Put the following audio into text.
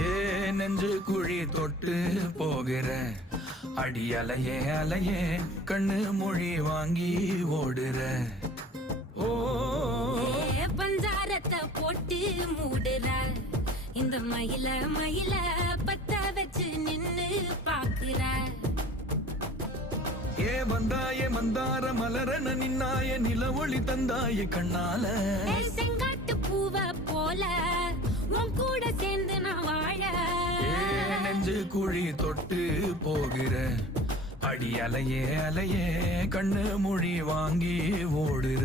ஏ நெஞ்சு குழி தொட்டு போகிற அடி அலையே அலையே கண்ணு மொழி வாங்கி ஓடுற. ஓ பஞ்சாரத்தை போட்டு மூடுற இந்த மயில மயில பத்த வச்சு நின்னு பாக்குற. ஏ வந்தாயே மந்தார மலரன நின்னாய நில ஒளி தந்தாய கண்ணால. செங்காட்டு பூவ போல உன் கூட சேர்ந்து நான் வாழ. நெஞ்சு குழி தொட்டு போகிற அடி அலையே அலையே கண்ணு மொழி வாங்கி ஓடுற.